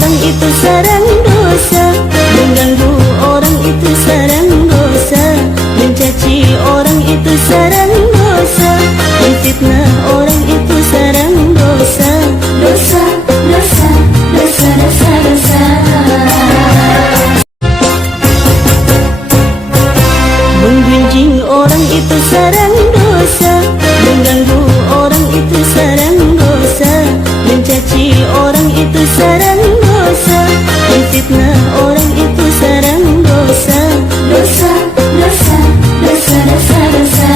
orang itu sarang dosa, mengganggu orang itu sarang dosa, mencaci orang itu sarang dosa, menfitnah orang itu sarang dosa. Dosa, dosa, dosa, dosa, dosa. Menggunjing orang itu sarang dosa, mengganggu orang itu sarang dosa, mencaci orang itu sarang dosa, menfitnah orang itu sarang dosa. Dosa, dosa, dosa, dosa, dosa.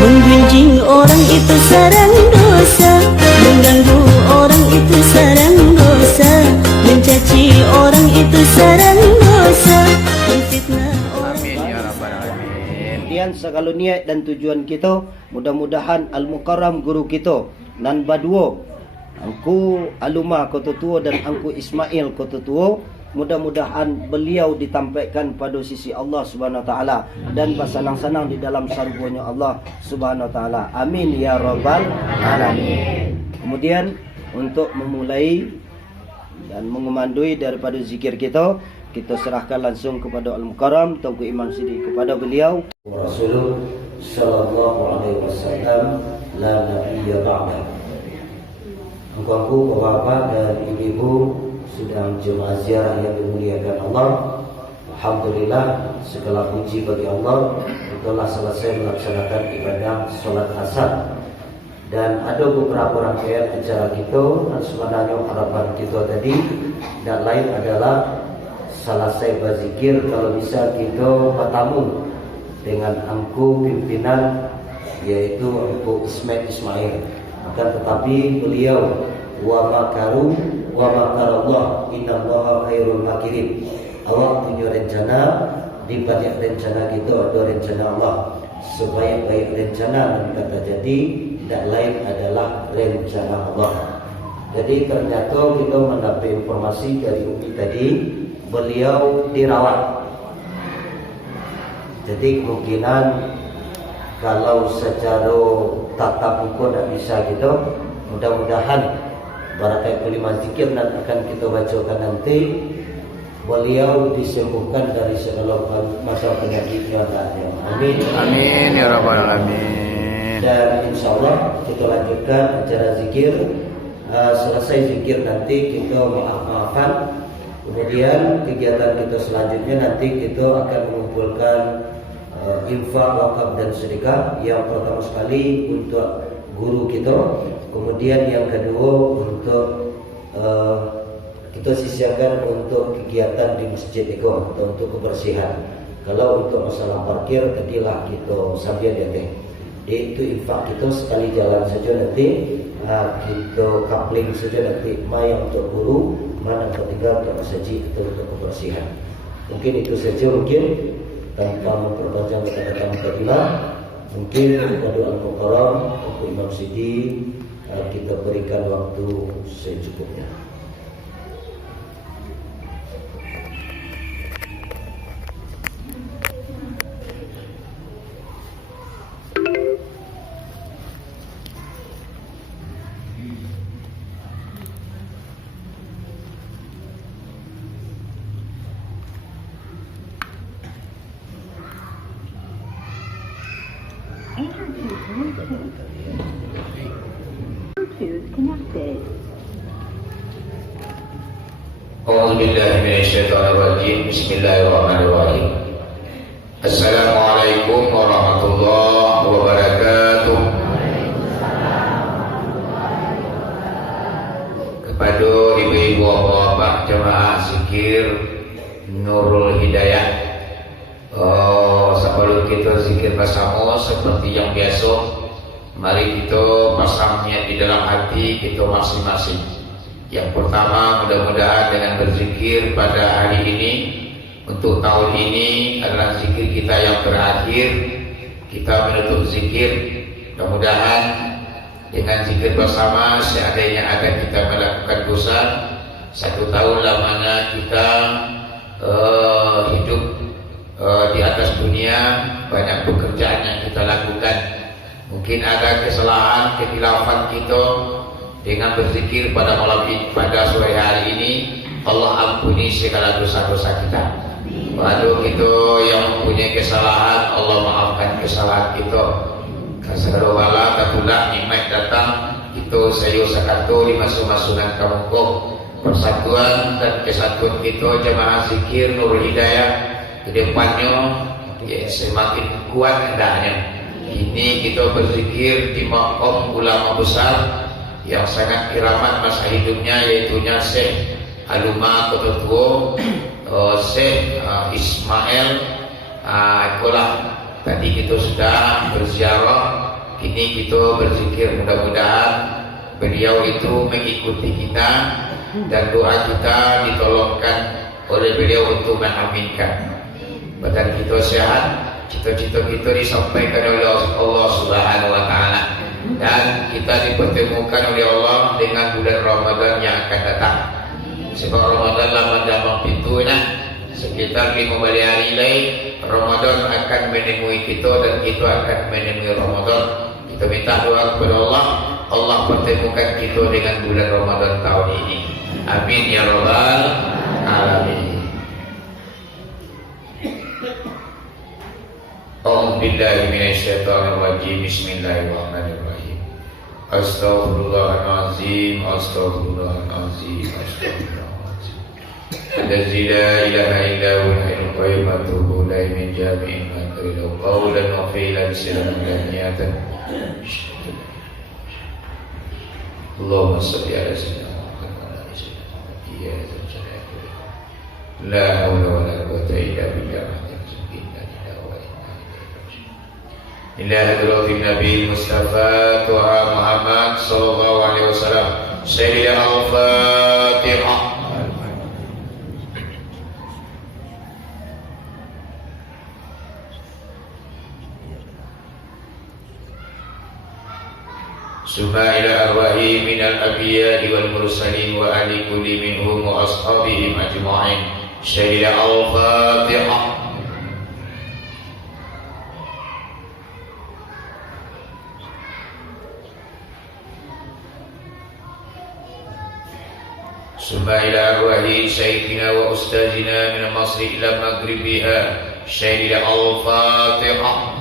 Menggunjing orang itu sarang dosa, mengganggu orang itu sarang dosa, mencaci orang itu sarang dosa, menfitnah orang. Amin ya rabbal alamin. Kemudian segala niat dan tujuan kita, mudah-mudahan Al-Mukarram guru kita nan baduo angku Alumah kota tua dan angku Ismail kota tua, mudah-mudahan beliau ditampakkan pada sisi Allah Subhanahu wa taala dan bersenang-senang di dalam surganya Allah Subhanahu wa taala. Amin ya rabbal alamin. Kemudian untuk memulai dan mengomandoi daripada zikir kita, kita serahkan langsung kepada Al-Mukarram Tengku Imam Siddiq, kepada beliau. Rasulullah sallallahu alaihi wasallam la nabiyya ba'da. Angku bapak dan ibu sedang jemaah ziarah yang dimuliakan Allah. Alhamdulillah, segala puji bagi Allah, telah selesai melaksanakan ibadah solat asar. Dan ada beberapa rangkaian acara kita, dan sebenarnya harapan kita tadi dan lain adalah selesai berzikir, kalau bisa kita bertamu dengan angku pimpinan, yaitu angku Ismail. Akan tetapi beliau wa makaru wa makarallah innallaha khairul makirin. Allah punya rencana, di balik rencana kita ada rencana Allah. Sebaik-baik rencana dan kata jadi tidak lain adalah rencana Allah. Jadi ternyata kita mendapat informasi dari Umi tadi, beliau dirawat. Jadi kemungkinan kalau secara tatap muka tidak bisa gitu, mudah-mudahan barakai kelima zikir dan akan kita bacakan nanti, beliau disembuhkan dari segala macam penyakit yang ada. Amin. Amin ya rabbal alamin. Dan insyaallah kita lanjutkan acara zikir. Selesai zikir nanti kita maaf-maafan. Kemudian kegiatan kita selanjutnya nanti kita akan mengumpulkan infak, wakaf dan sedekah. Yang pertama sekali untuk guru kita, kemudian yang kedua untuk kita sisihkan untuk kegiatan di masjid itu atau untuk kebersihan. Kalau untuk masalah parkir tadilah kita sambil dia itu infak kita sekali jalan saja nanti, kita coupling saja nanti, mana untuk guru, mana ketiga untuk masjid atau untuk kebersihan. Mungkin itu saja, mungkin tanpa memperpanjang kata-kata mukadimah, mungkin kepada Al-Mukarram untuk Imam Siddiq kita berikan waktu secukupnya. A'udzubillahiminasyaitonirrajim. Bismillahirrahmanirrahim. Assalamualaikum warahmatullahi wabarakatuh. Kepada ibu-ibu bapak jemaah zikir Nurul Hidayah, sebelum kita zikir bersama seperti yang biasa, mari kita pasang niat di dalam hati kita masing-masing. Yang pertama, mudah-mudahan dengan berzikir pada hari ini, untuk tahun ini adalah zikir kita yang terakhir. Kita menutup zikir, mudah-mudahan dengan zikir bersama seandainya ada kita melakukan dosa, 1 tahun lamanya kita hidup di atas dunia, banyak pekerjaan yang kita lakukan. Mungkin mungkin ada kesalahan, kekhilafan kita dengan berzikir pada malam ini, pada sore hari ini. Allah ampuni segala dosa-dosa kita. Lalu kita yang mempunyai kesalahan, Allah maafkan kesalahan kita. Segala wala katulah nikmat datang, kita saya sakato di masuk-masukan kampung. Persatuan dan kesatuan kita jemaah zikir Nurul Hidayah ke depannya ya, semakin kuat hendaknya. Ini kita berzikir di maqam ulama besar yang sangat kiramat masa hidupnya, yaitu Syekh Aluma Kototuo, Syekh Ismail. Itulah tadi kita sudah berziarah, ini kita berzikir, mudah-mudahan beliau itu mengikuti kita dan doa kita ditolongkan oleh beliau untuk mengaminkan. Badan kita sehat, cita-cita kita disampaikan oleh Allah Subhanahu wa Ta'ala, dan kita dipertemukan oleh Allah dengan bulan Ramadan yang akan datang. Sebab Ramadan lama damang pintunya, sekitar 5 hari lagi Ramadan akan menemui kita dan kita akan menemui Ramadan. Kita minta doa kepada Allah, Allah pertemukan kita dengan bulan Ramadan tahun ini. Amin ya rabbal alamin. A'udzu billahi minasyaitonir rajim. Bismillahirrahmanirrahim. Astaghfirullahalazim, astaghfirullahalazim, astaghfirullahalazim. Allazi la ilaha illa huwal hayyul qayyum wa atubu ilaihi min jami'il makri qawlan wa fi'lan sirran wa niyatan. Allahumma shalli ala sayyidina Muhammad wa ala ali sayyidina Muhammad. Ya Rabbana la haula wa la quwwata illa billah. Ila hadratin Nabi Mustafa Tuhan Muhammad sallallahu alaihi wasallam. Sayyidina Al-Fatihah. Summa ila arwahi minal anbiya'i wal mursalin wa ali kulli minhum wa ashabihim ajma'in. Sayyidina Al-Fatihah. Summa ila arwahi sayyidina wa ustazina min al-masri ila maghribiha. Sayyidina Al-Fatihah.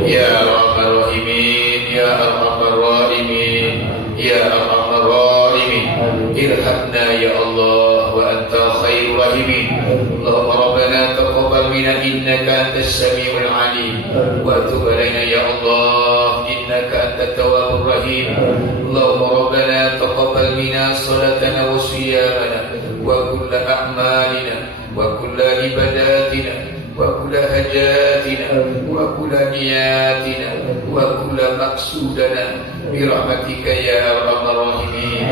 Ya Rabbal Rahimin, Ya Arhamar Rahimin. ya arhamar rahimin. Irhamna ya Allah wa anta khairur rahimin. Allahumma rabbana taqabbal minna innaka antas samiul alim wa tub alaina ya Allah innaka antat tawwabur rahim. Allahumma rabbana taqabbal minna salatana wa siyamana wa kull a'malina wa kull ibadatina wa kull hajatina wa kull niyatina wa kull maqsudana bi rahmatika ya arhamar rahimin.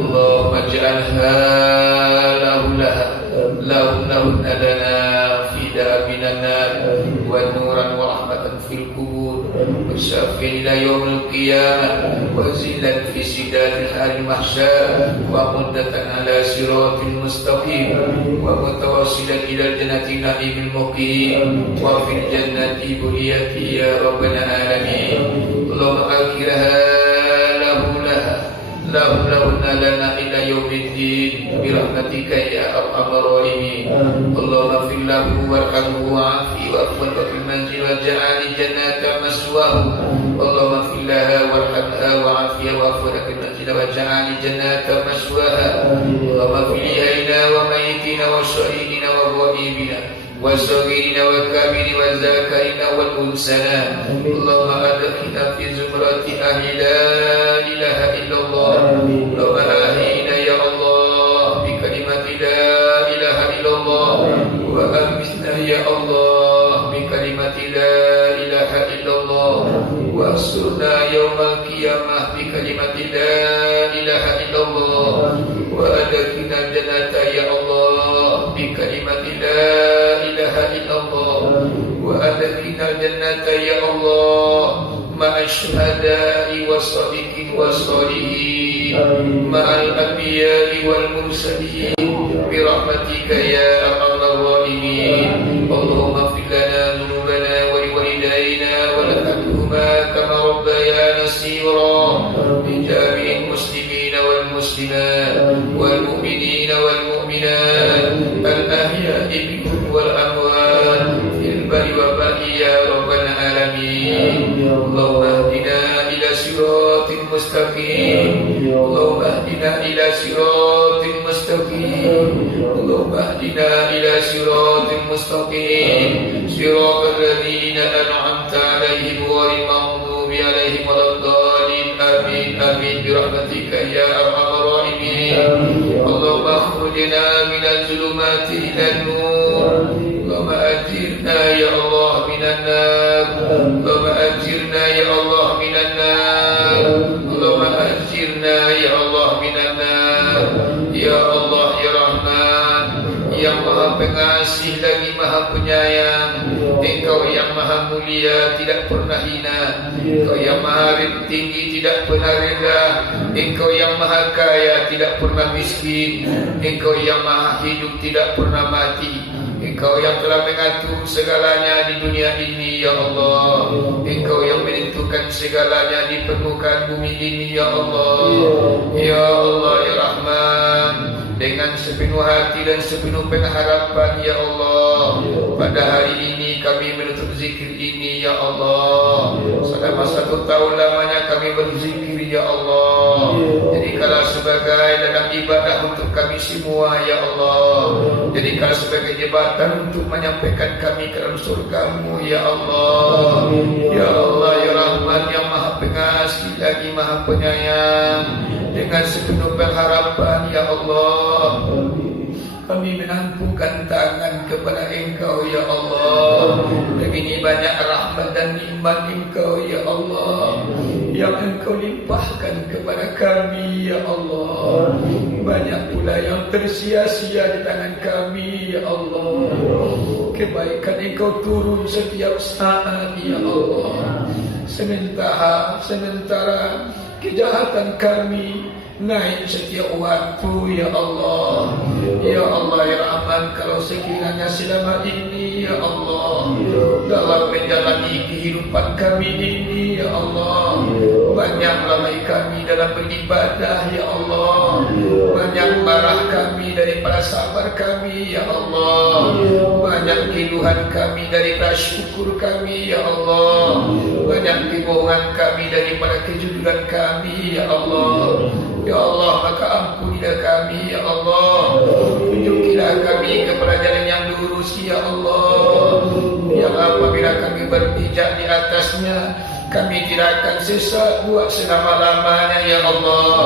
Allahumma ij'alha lahu lana fi minan nar wa nuran wa rahmatan fil qubur wa syafi'an ila yaumil qiyamah wa zilan fi sidatil hal mahsyar wa muddatan ala siratil mustaqim wa mutawassilan ila jannati na'imil muqim wa fil jannati buhiyati ya rabbal alamin. Allahumma akhirha lahu lana ila yaumiddin bi rahmatika ya arhamar rahimin. Allahumma fil lahu warhamhu wa'afi wa'fu wa fil manzil wa ja'al jannata maswahu. Allahumma fil laha warhamha wa'afi wa'fu wa fil manzil wa ja'al jannata maswaha. Allahumma fil hayna wa mayyitina wa shahidina wa ghaibina wa saghirina wa kabirina wa zakarina wal unsana. Allahumma adkhilna fi zumrati ahli la ilaha illallah. Allahumma ahyina ya Allah bi kalimati la ilaha illallah wa amitna ya Allah bi kalimati la ilaha illallah wa surna yawmal qiyamah bi kalimati la ilaha illallah wa adkhilna jannata ya Allah bi kalimati la ilaha illallah wa adkhilna jannata ya Allah ma'a syuhada'i wa sadiqin wa salihin ma'al anbiya'i wal mursalin bi rahmatika ya arhamar rahimin. Allahumma ighfir lana dhunubana wa liwalidayna wa larhamhuma kama rabbayana shighra bi jami'il muslimina wal muslimat wal mu'minina wal mu'minat al ahya'i minhum wal amwat fil barri wa bahri ya rabbal alamin. Allahumma ihdina ila siratil mustaqim. Allahumma ihdina ila siratil mustaqim. Allahumma ihdina ila siratil mustaqim. Siratal ladzina an'amta 'alaihim ghairil maghdubi 'alaihim waladdallin. Amin amin bi rahmatika ya arhamar rahimin. Allahumma akhrijna minadh dhulumati ilan nur. Allahumma ajirna ya Allah minan nar. Allahumma ajirna ya Allah minan nar. Allahumma ajirna ya Allah minan nar. Ya Allah ya Rahman, yang Maha Pengasih lagi Maha Penyayang. Engkau yang Maha Mulia tidak pernah hina. Engkau yang Maha tinggi tidak pernah rendah. Engkau yang Maha Kaya tidak pernah miskin. Engkau yang Maha Hidup tidak pernah mati. Engkau yang telah mengatur segalanya di dunia ini ya Allah. Engkau yang menentukan segalanya di permukaan bumi ini ya Allah. Ya Allah ya Rahman, dengan sepenuh hati dan sepenuh pengharapan ya Allah, pada hari ini kami menutup zikir ini ya Allah. Selama 1 tahun lamanya kami berzikir ya Allah. Jadikanlah sebagai ladang ibadah untuk kami semua ya Allah. Jadikanlah sebagai jembatan untuk menyampaikan kami ke dalam surga-Mu ya Allah. Ya Allah ya Rahman, yang Maha Pengasih lagi Maha Penyayang, dengan sepenuh pengharapan ya Allah, kami menampukan tangan kepada Engkau ya Allah. Begini banyak rahmat dan nikmat Engkau ya Allah, yang Engkau limpahkan kepada kami ya Allah. Banyak pula yang tersia-sia di tangan kami ya Allah. Kebaikan Engkau turun setiap saat ya Allah. Sementara kejahatan kami naik setiap waktu ya Allah. Ya Allah ya Rahman, kalau sekiranya selama ini ya Allah, dalam menjalani kehidupan kami ini ya Allah, banyak lalai kami dalam beribadah ya Allah, banyak marah kami daripada sabar kami ya Allah, banyak keluhan kami daripada syukur kami ya Allah, banyak kebohongan kami daripada kejujuran kami ya Allah. Ya Allah, maka ampunilah kami ya Allah. Tunjukilah kami kepada jalan yang lurus ya Allah, yang apabila kami berpijak di atasnya kami tidak akan sesat buat selama-lamanya ya Allah.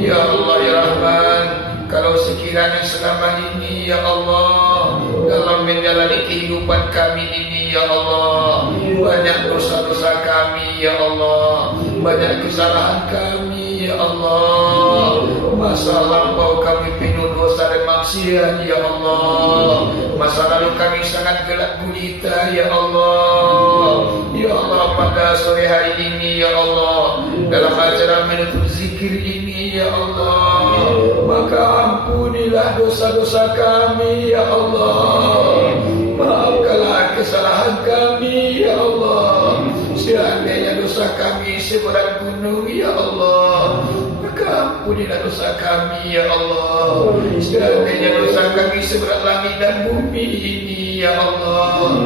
Ya Allah ya Rahman, kalau sekiranya selama ini ya Allah dalam menjalani kehidupan kami ini ya Allah banyak dosa-dosa kami ya Allah, banyak kesalahan kami ya Allah, masa lampau kami penuh dosa dan maksiat ya Allah, masa lalu kami sangat gelap gulita ya Allah. Ya Allah, pada sore hari ini ya Allah dalam acara menuntut zikir ini ya Allah, maka ampunilah dosa-dosa kami ya Allah, maafkanlah kesalahan kami ya Allah. Seandainya dosa kami seberat gunung ya Allah, maka ampunilah dosa kami ya Allah. Seandainya dosa kami seberat langit dan bumi ini ya Allah,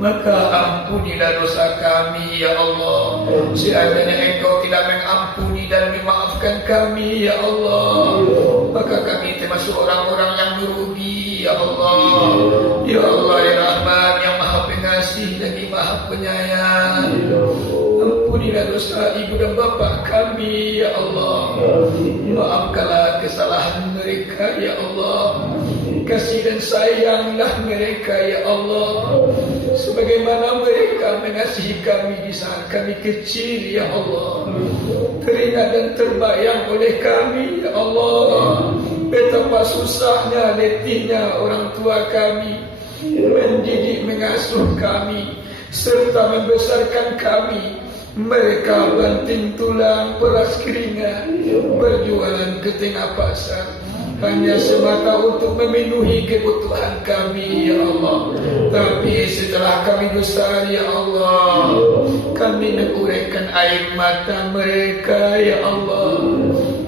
maka ampunilah dosa kami ya Allah. Seandainya Engkau tidak mengampuni dan memaafkan kami ya Allah, maka kami termasuk orang-orang yang merugi ya Allah. Ya Allah ya Rahman, yang Maha Pengasih lagi Maha Penyayang, ampunilah dosa ibu dan bapa kami ya Allah. Maafkanlah kesalahan mereka ya Allah. Kasih dan sayanglah mereka ya Allah, sebagaimana mereka mengasihi kami di saat kami kecil ya Allah. Teringat dan terbayang oleh kami ya Allah betapa susahnya, letihnya orang tua kami mendidik, mengasuh kami serta membesarkan kami. Mereka banting tulang, peras keringat, berjualan ke tengah pasar hanya semata untuk memenuhi kebutuhan kami ya Allah. Tapi setelah kami besar ya Allah, kami menguraikan air mata mereka ya Allah,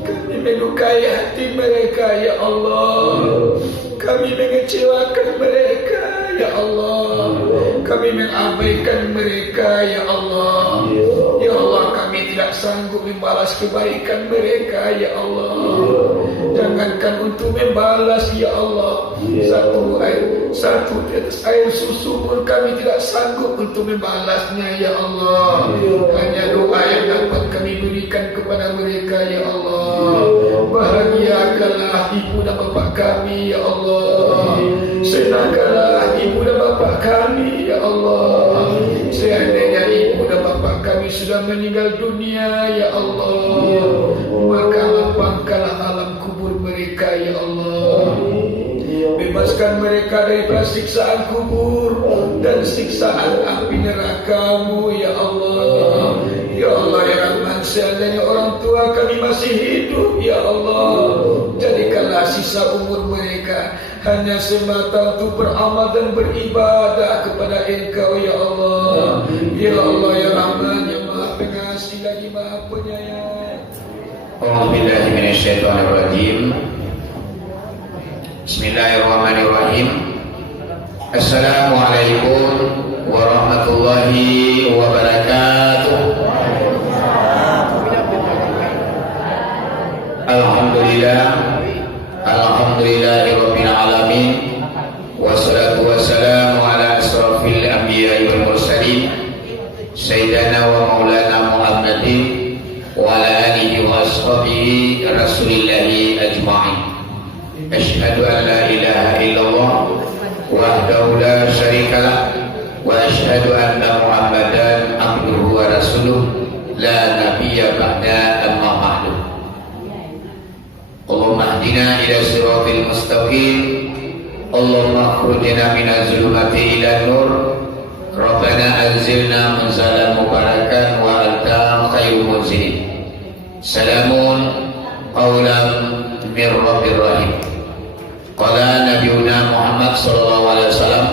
kami melukai hati mereka ya Allah, kami mengecewakan mereka ya Allah, kami mengabaikan mereka ya Allah. Ya Allah, kami tidak sanggup membalas kebaikan mereka ya Allah. Jangankan untuk membalas ya Allah, satu tetes air susu pun kami tidak sanggup untuk membalasnya ya Allah. Hanya doa yang dapat kami berikan kepada mereka ya Allah. Bahagiakanlah ibu dan bapa kami ya Allah, senangkanlah ibu dan bapa kami ya Allah. Seandainya ibu dan bapa kami sudah meninggal dunia ya Allah, maka lapangkanlah alam kubur mereka ya Allah. Bebaskan mereka daripada siksaan kubur dan siksaan api neraka-Mu ya Allah. Ya Allah ya Rahman, seandainya orang tua kami masih hidup ya Allah, jadikanlah sisa umur mereka hanya semata untuk beramal dan beribadah kepada Engkau ya Allah. Ya Allah ya Rahman, yang Maha Pengasih lagi Maha Penyayang. A'udzubillahi minasyaitonirrajim. Bismillahirrahmanirrahim. Assalamualaikum warahmatullahi wabarakatuh. Alhamdulillahirabbil alamin. Wassalatu wassalamu ala asrafil anbiya'i wal mursalin sayyidina wa maulana Muhammadin wa ala alihi wa ashabihi rasulillahi ajma'in. Asyhadu an la ilaha illallah wahdahu la syarikalah wa asyhadu anna Muhammadan abduhu wa rasuluh la nabiyya ba'da amma ba'du. Allahumma hdina ila siratil mustaqim, Allahumma akhrujna minaz zulumati ila nur, Rabbana anzilna munzalan mubarakan wa anta khairul munzilin. Salamun qawlan min rabbir rahim. Qala nabiyuna Muhammad sallallahu alaihi wasallam,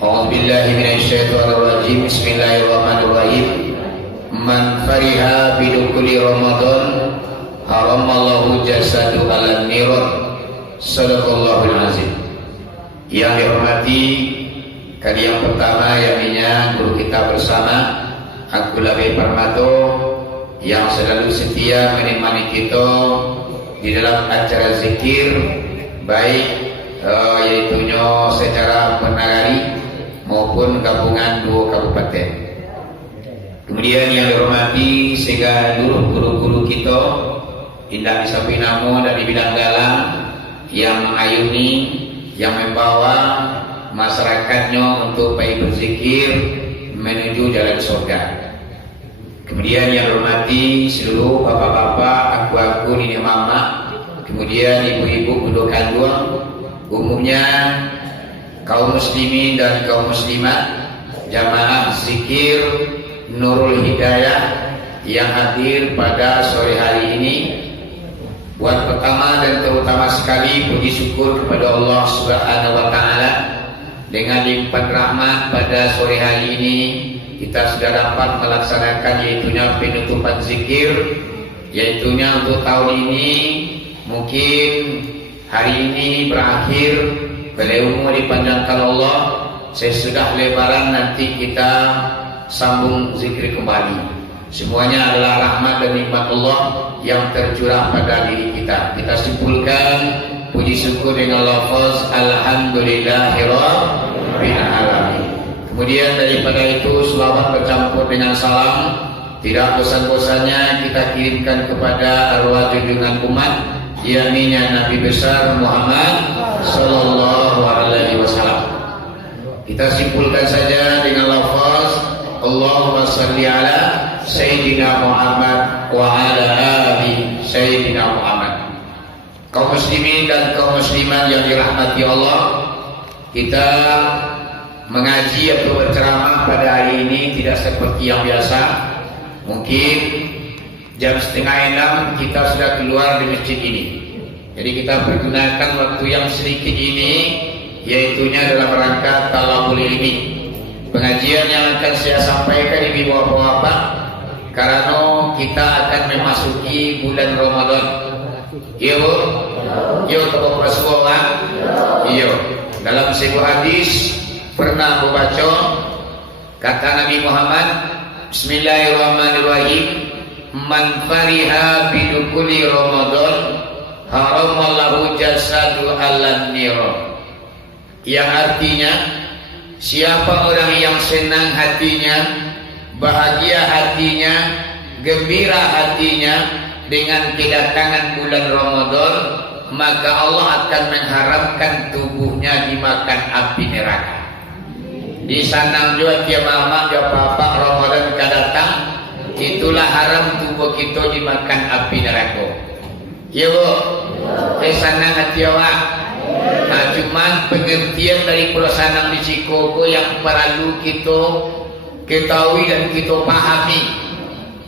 a'udzu billahi minasyaitonir rajim. Bismillahirrahmanirrahim. Man fariha bidukuli Ramadan haramallahu jasadu ala nirat. Sadaqallahul azim. Yang dihormati, kali yang pertama yakninya guru kita bersama Aku Labib Parmato yang selalu setia menemani kita di dalam acara zikir, baik yaitunya secara penagari maupun gabungan dua kabupaten. Kemudian yang dihormati seluruh guru-guru kita, Indah Isapi Namo dari bidang galang yang mengayuni, yang membawa masyarakatnya untuk baik berzikir menuju jalan surga. Kemudian yang dihormati seluruh bapak-bapak, aku nini mama, kemudian ibu-ibu budokan dua, umumnya kaum muslimin dan kaum muslimat, jamaah zikir Nurul Hidayah yang hadir pada sore hari ini. Buat pertama dan terutama sekali puji syukur kepada Allah Subhanahu wa taala dengan limpahan rahmat pada sore hari ini kita sudah dapat melaksanakan yaitunya penutupan zikir, yaitunya untuk tahun ini. Mungkin hari ini berakhir, beliau umur dipanjangkan Allah, sesudah lebaran nanti kita sambung zikir kembali. Semuanya adalah rahmat dan nikmat Allah yang tercurah pada diri kita. Kita simpulkan puji syukur dengan lafaz Alhamdulillahirabbil alamin. Kemudian daripada itu selawat bercampur dengan salam, tidak bosan-bosannya kita kirimkan kepada arwah junjungan umat, yakni Nabi besar Muhammad sallallahu alaihi wasallam. Kita simpulkan saja dengan lafaz Allahumma salli ala Sayyidina Muhammad wa ala ali Sayyidina Muhammad. Kaum muslimin dan kaum muslimat yang dirahmati Allah, kita mengaji atau berceramah pada hari ini tidak seperti yang biasa. Mungkin jam 5:30 kita sudah keluar di masjid ini. Jadi kita pergunakan waktu yang sedikit ini, yaitunya dalam rangka talabul ilmi. Pengajian yang akan saya sampaikan ini bapak-bapak, karena kita akan memasuki bulan Ramadan. Iya bu? Iya bapak sekolah. Iya. Dalam sebuah hadis pernah membaca kata Nabi Muhammad, Bismillahirrahmanirrahim, man fariha bidukuli Ramadan haramallahu jasadu alan niro. Yang artinya, siapa orang yang senang hatinya, bahagia hatinya, gembira hatinya dengan kedatangan bulan Ramadan, maka Allah akan mengharamkan tubuhnya dimakan api neraka. Di sana juga tiap mama, tiap bapak Ramadan datang, itulah haram tubuh kita dimakan api neraka. Ya bu, di sana hati awak. Nah, cuman pengertian dari perasaan di Cikoko yang perlu kita ketahui dan kita pahami.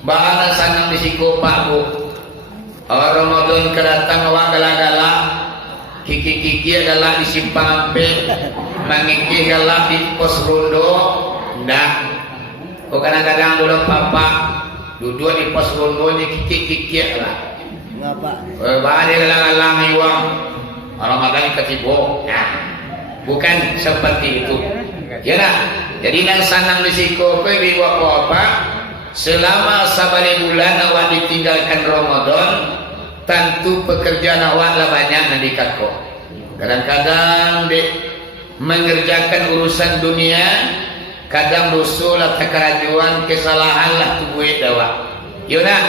Bahana sanang di Cikoko Pak Bu. Ramadan kedatang awak galak-galak, kiki-kiki adalah di simpang ampe, mangiki galak di pos rondo, dah. Kadang-kadang dulu papa duduk di pos rondo ni kiki-kiki lah. Ngapa? Bahana galak-galak iwang. Ramadan ketibo, nah, bukan seperti itu. Ya nah, jadi nang sanang risiko pergi apa-apa selama sabari bulan awak ditinggalkan Ramadan, tentu pekerjaan awak lah banyak nanti kako. Kadang-kadang mengerjakan urusan dunia, kadang dosa lah kekerajuan, kesalahan lah tubuh awak. Ya nah,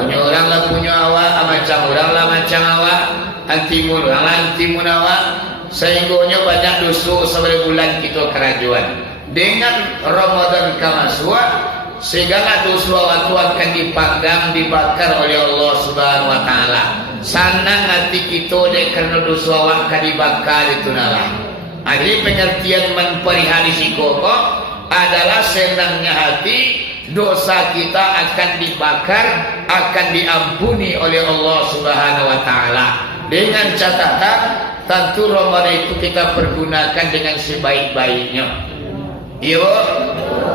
punya orang lah punya awak, macam orang lah macam awak. Antimun orang antimun awak, sehingga banyak dosa sebelum bulan kita kerajuan. Dengan Ramadan kamaswa, segala dosa waktu akan dipanggang, dibakar oleh Allah Subhanahu wa taala. Sanang hati kita dek karena dosa awak akan dibakar itu nalah. Jadi pengertian memperihali sikoko adalah senangnya hati, dosa kita akan dibakar, akan diampuni oleh Allah Subhanahu wa taala. Dengan catatan tentu Ramadan itu kita pergunakan dengan sebaik-baiknya. Iya,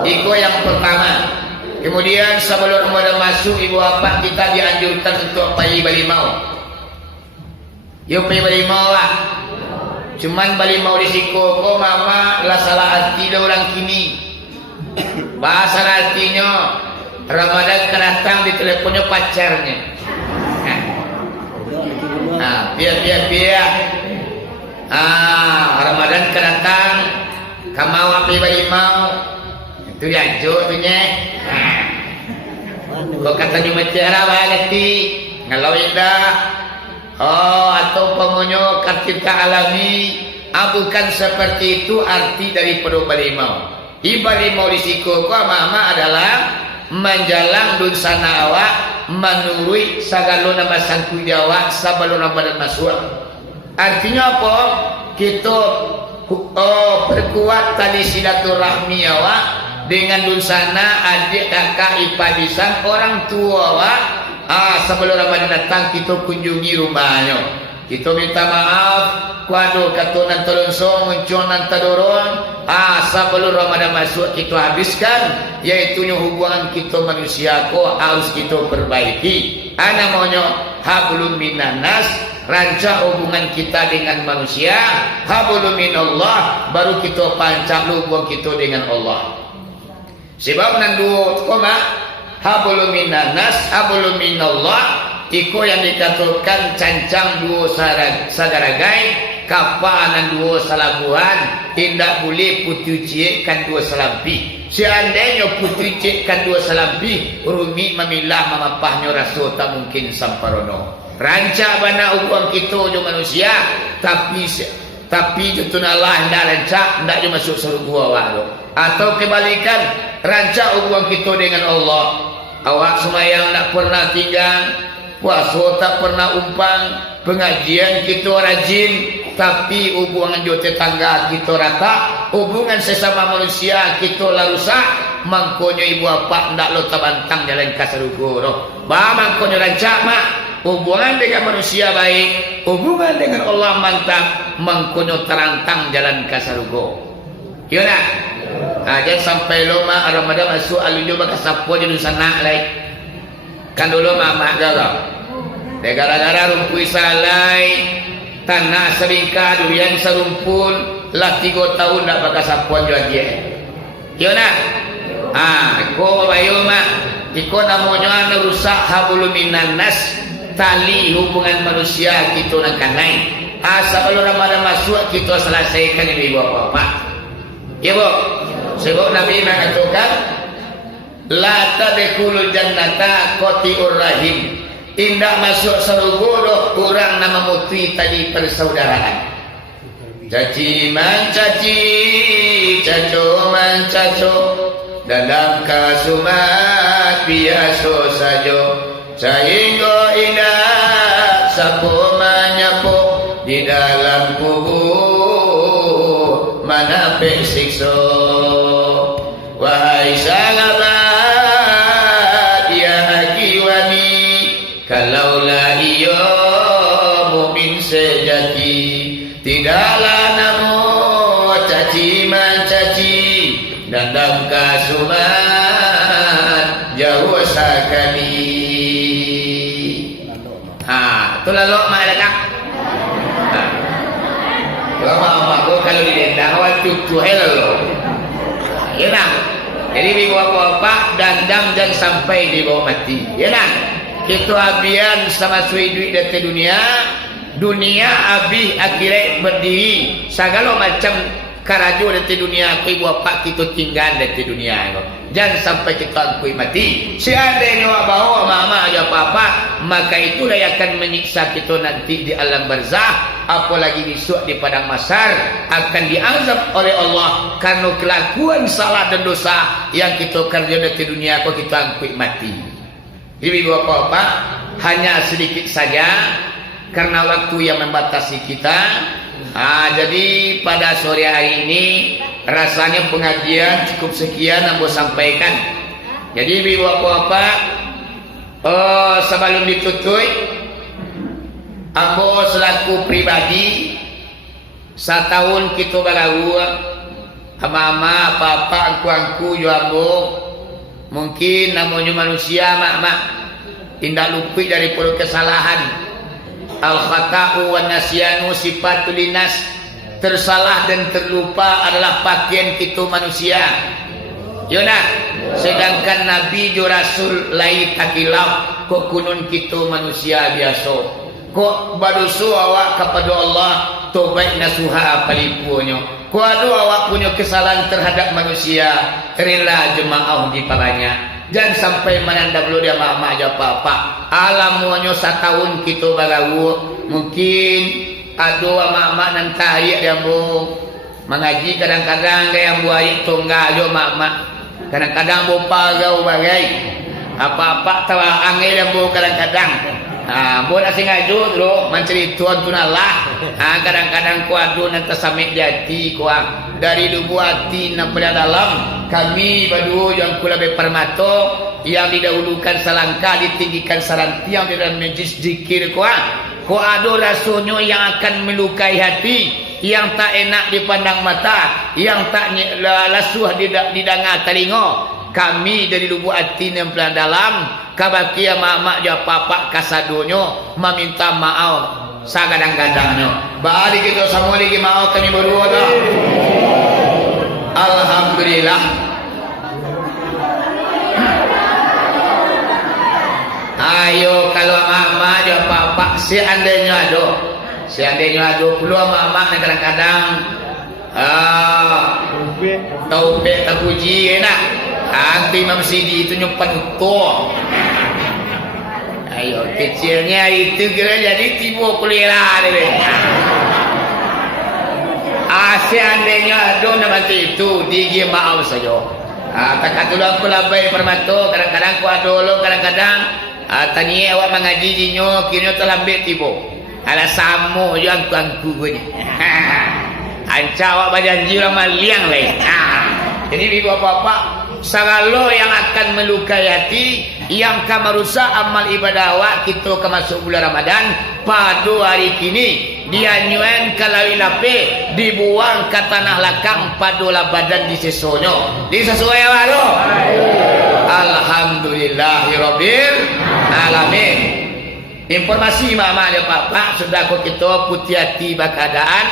itu yang pertama. Kemudian sebelum Ramadan masuk, ibu bapak kita dianjurkan untuk pergi balimau. Yuk pergi balimau lah. Cuman balimau di Sikoko mama lah salah hati lah orang kini. Bahasa artinya Ramadan akan datang di teleponnya pacarnya. Nah, biar. Ramadan akan datang, kamu api bagi mau. Itu ya jodohnya. Kau kata cuma cara bagati, kalau indah. Atau pengonyo cinta alami. Bukan seperti itu arti dari balimau. Balimau risiko ko mama adalah menjalang dun sana awak menurui sagalo nama sangku jawa sabalo nama masuk. Artinya apa? Kita perkuat tali silaturahmi awak dengan dun sana adik kakak ipadisan orang tua awak. Sebelum Ramadan datang kita kunjungi rumahnya. Kita minta maaf kuadu katunan terungsong munculan tadorong. Sebelum Ramadan masuk kita habiskan, yaitu hubungan kita manusia ko harus kita perbaiki. Namanya hablum minannas, rancang hubungan kita dengan manusia. Hablum minallah, baru kita pancang hubungan kita dengan Allah. Sebab nandu koma hablum minannas, hablum minallah. Iko yang dikatakan cancang dua sagaragai, kapanan dua salabuhan, tidak boleh putu ciekkan dua selampi. Seandainya putu ciekkan dua selampi, rumi memilah mamapahnya rasul tak mungkin samparono. Rancak bana ukuran kita jo manusia, tapi itu Allah hendak rancak, hendak jo masuk surga awak. Atau kebalikan, rancak ukuran kita dengan Allah. Awak semayang tak pernah tinggal, puasa tak pernah umpang, pengajian kita rajin, tapi hubungan jo tetangga kita rata, hubungan sesama manusia kita lah rusak. Mangkonyo ibu apa ndak lo tabantang jalan kasarugoro. Mangkonyo rancak mak hubungan dengan manusia baik, hubungan dengan Allah mantap, mangkonyo terantang jalan kasarugo. Iya nak? Jangan sampai loma Ramadan masuk alujo baka sapo di sana lai. Kan dulu mama gagal. Gara-gara rumpui salai, tanah seringkah durian serumpun, lah 3 tahun tak pakai sapuan jual dia. Iya nak? Iko bayu mak, iko namanya rusak hablum minannas, tali hubungan manusia kita nak kanai. Sebelum Ramadan masuk kita selesaikan ini apa-apa. Ya bu, sebab Nabi mengatakan la tadkhulul jannata qati'ur rahim. Indah masuk surga kurang nama mutri tadi persaudaraan. Caci mencaci, caco mencaco, dalam kasumat biasa saja. Sehingga indah sapu menyapu di dalam kubur mana siksa. Wahai sahabat ya akiwani, kalaulah ia mukmin sejati, tidaklah namun caci mencaci dan dalam kasumat jauh sakani. Itu lalu mak datang. Mak kalau didendang awal cucu hello. Ya nak. Jadi dibawa bapak dandang jangan sampai dibawa mati. Ya nak. Kita abian sama suai duit dari dunia abih akhirat berdiri segala macam karajo dari dunia ibu bapak kita tinggal dari dunia. Jangan sampai kita akui mati. Seandainya bawa mama ya papa, maka itulah yang akan menyiksa kita nanti di alam barzah. Apalagi besok di padang mahsyar akan diazab oleh Allah karena kelakuan salah dan dosa yang kita kerja dari dunia kok kita akui mati. Jadi bapak-bapak hanya sedikit saja karena waktu yang membatasi kita. Jadi pada sore hari ini rasanya pengajian cukup sekian yang saya sampaikan. Jadi bapak-bapak sebelum ditutup, aku selaku pribadi 1 tahun kita berlalu, mama, papa, angku ambo. Mungkin namanya manusia mak tidak luput daripada kesalahan. Al-khata'u wa nasyanu sifatul linas, tersalah dan terlupa adalah pakaian kita manusia. Ya nak? Sedangkan Nabi jo Rasul lain takilaf. Kok kunun kita manusia biasa. Kok badusu awak kepada Allah tobat nasuha palipunyo. Kok ada awak punya kesalahan terhadap manusia rela jemaah di paranya. Jangan sampai menanda belum dia mak aja apa-apa. Alamunyo setahun kita bagawu. Mungkin ada mak nanti dia mau mengaji kadang-kadang dia yang buat tunggal jo mak. Kadang-kadang bupa gau bagai apa-apa tawa angin yang bu kadang-kadang. Buat asing aju dulu mencari tuan tunalah. Kadang-kadang kuadu nanti sampai jati kuang dari lubu hati nampak dalam kami badu yang kula berpermato yang didahulukan selangkah ditinggikan sarantiang di dalam majlis zikir kuang. Kuadu rasulnya yang akan melukai hati, yang tak enak dipandang mata, yang tak lasuh didengar telinga. Kami dari lubuk hati yang pelan dalam kabakia mak ja papa kasadonyo meminta maaf sagadang-gadangnya. Balik kita semua lagi maaf kami berdua dah. Alhamdulillah. Ayo kalau mama ja papa seandainya ada peluang mama kadang-kadang taufik tak puji enak. Anti Imam Sidi itu nyimpan utuh. Ayo kecilnya itu kira jadi tiba kulira deh. Seandainya ada nama itu digi maaf saja. Tak dulu aku labai permato kadang-kadang ku adolo kadang-kadang tani awak mengaji dinyo kini terlambat tiba. Ala samu yang kuangku gini. Anca awak berjanji ramah liang lain. Jadi ibu bapak sagalo yang akan melukai hati yang akan merusak amal ibadah awak kita kemasuk bulan Ramadan pada hari kini dia nyuen kalawi lape dibuang ke tanah lakang pada badan disesonyo disesuai baru. Alhamdulillahirabbil alamin. Informasi mama dan papa sudah kau kita putih hati bakadaan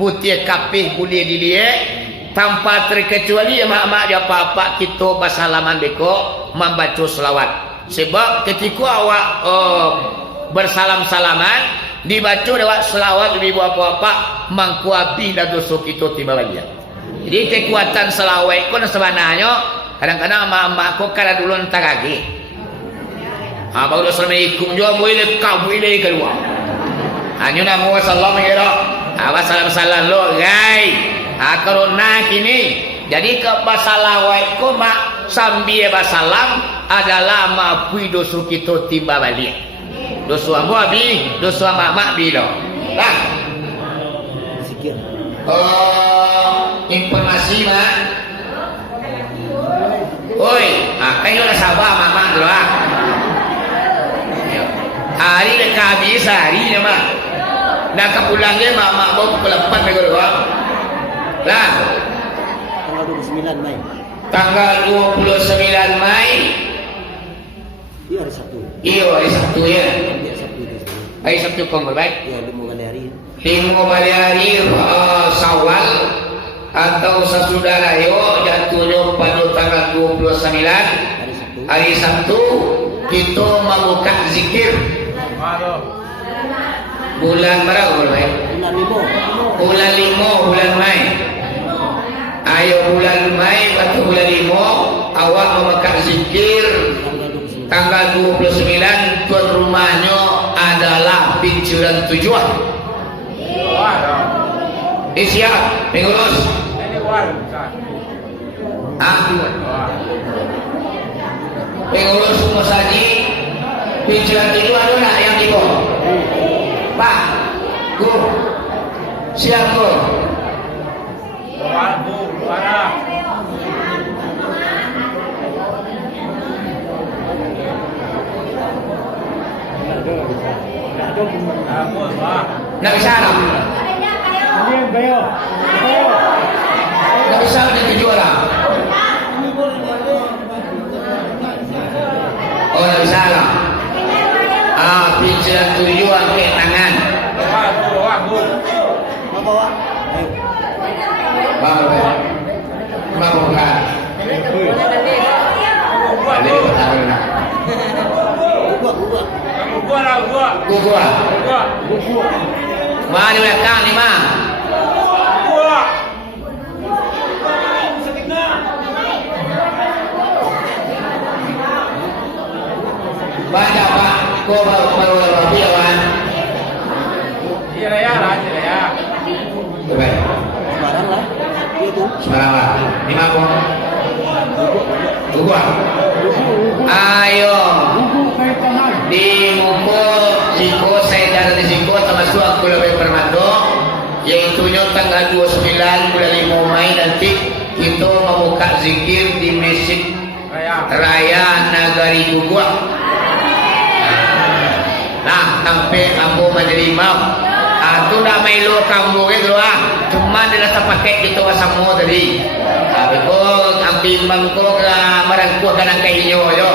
putih kapih boleh dilihat tanpa terkecuali mak-mak dia apa-apa kita bersalaman beko membaca selawat. Sebab ketika awak bersalam-salaman dibaca lewat selawat ibu apa-apa mangkuapi dah dosa kita tiba balik. Jadi kekuatan selawat pun sebenarnya kadang-kadang mak-mak kau kala dulu entar lagi. Baru assalamualaikum juga boleh kau boleh keluar. Hanya nama salam kira. Salam-salam lo guys. Corona kini jadi ke basalawai ko mak sambil basalam adalah mapui dosa kita timba balik. Dosa ambo abi, dosa mak bilo. Lah. Sikit. Informasi mak. Oi, kayo na sabar mama dulu ah. Hari dekat habis hari ni mak. Nak pulangnya mak bawa pukul 8 dulu ah. Lah tanggal 29 Mei. Tanggal 29 Mei. Iya hari Sabtu. Iya hari Sabtu ya. Hari Sabtu kong berbaik. Ya 5 kali hari. 5 kali hari Syawal atau sesudah rayo jatuhnya pada tanggal 29 hari Sabtu kita membuka zikir. Bulan berapa berbaik? Bulan 5 bulan Mei. Ayo bulan Mei atau bulan 5 awak memekak zikir tanggal 29 tuan rumahnya adalah pincurang tujuan. Siap mengurus. Mengurus rumah saji pincurang tujuan mana yang tiba? Pak, Guru, siap Guru. Nggak bisa lah. Nggak bisa ada kejualan. Oh nggak bisa lah. Pincurang tujuan ke tangan. Bawa kan. Gugua. Mana di belakang ni mah? Baca Pak, kau baru lebih awan. Iya ya, lanjut ya. Baik. Semarang lah. Di mana? Gugua. Ayo. Di muko Siko saya dari Siko termasuk aku lebih Permando yaitu tanggal 29 bulan 5 Mei nanti itu membuka zikir di Masjid Raya Nagari Gugua. Nah, sampai aku menjadi imam. Itu dah melu kamu gitu cuma dia rasa pakai itu wasamu tadi. Tapi kok ambil imam kok merangkul kanan kainyo yo.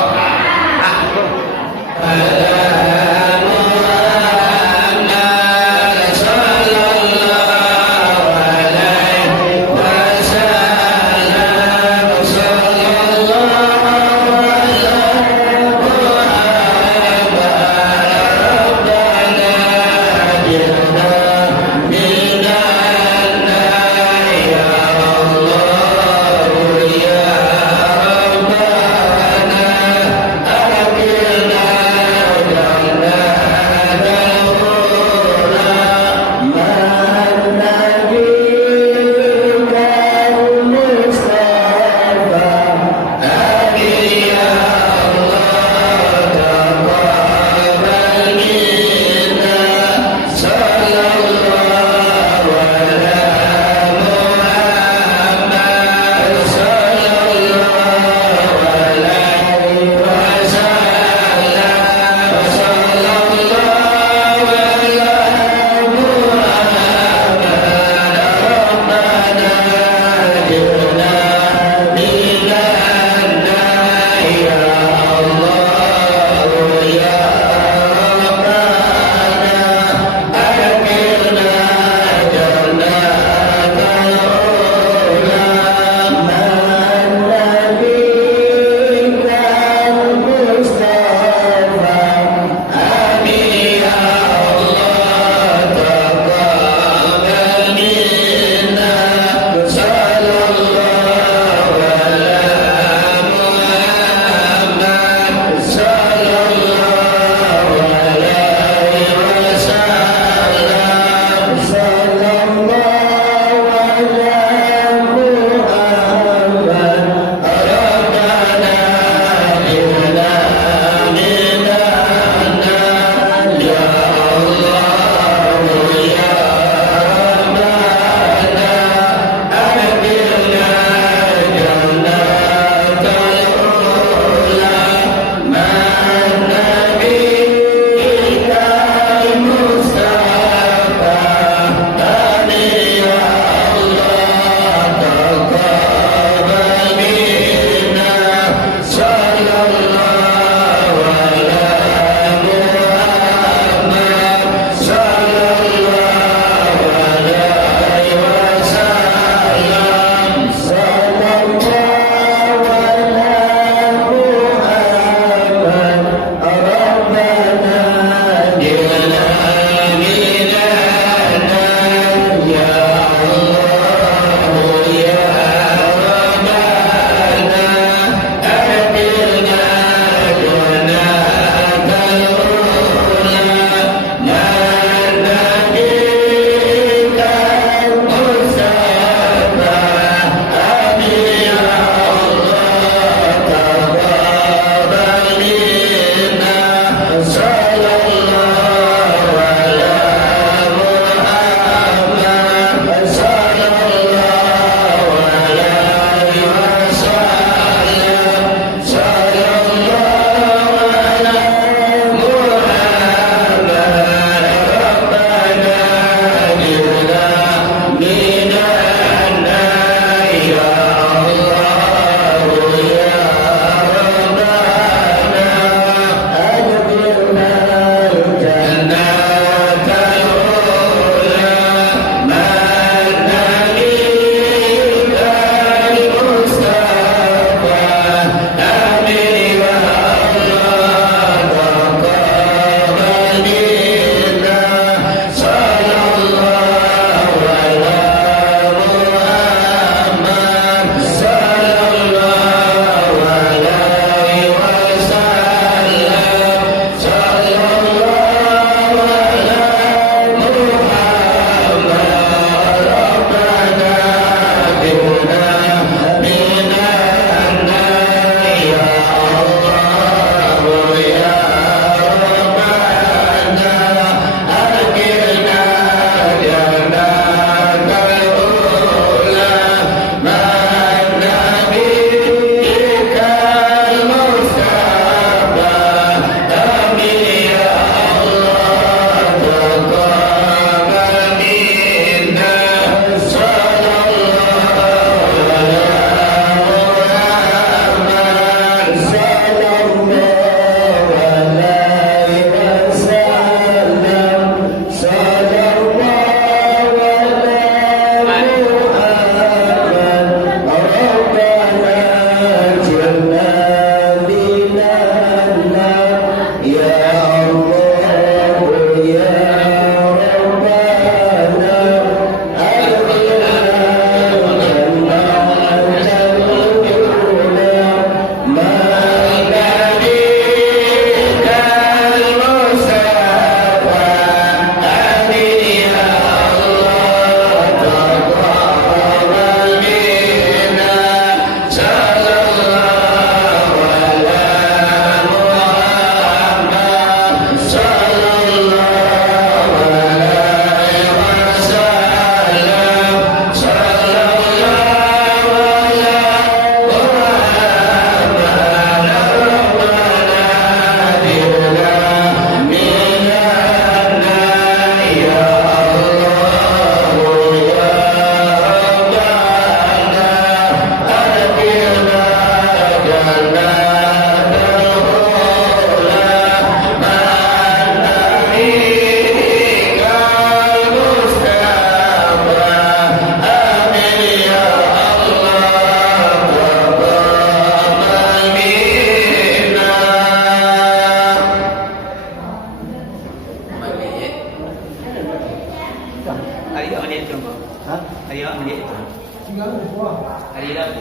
Hari Rabu.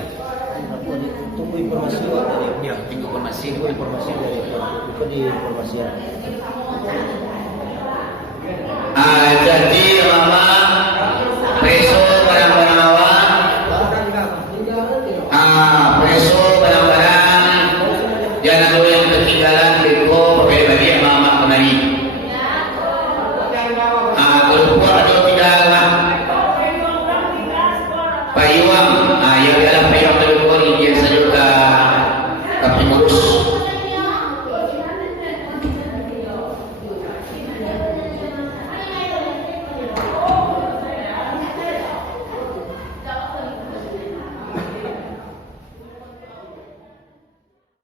Tunggu informasi dari Ya, tunggu informasi. dari bukan di informasi ya. Jadi mama preso barang-barang awak. Preso barang-barang jangan dulu yang ketinggalan itu bagi mama menani. Berbuat atau tidak lah. Payuang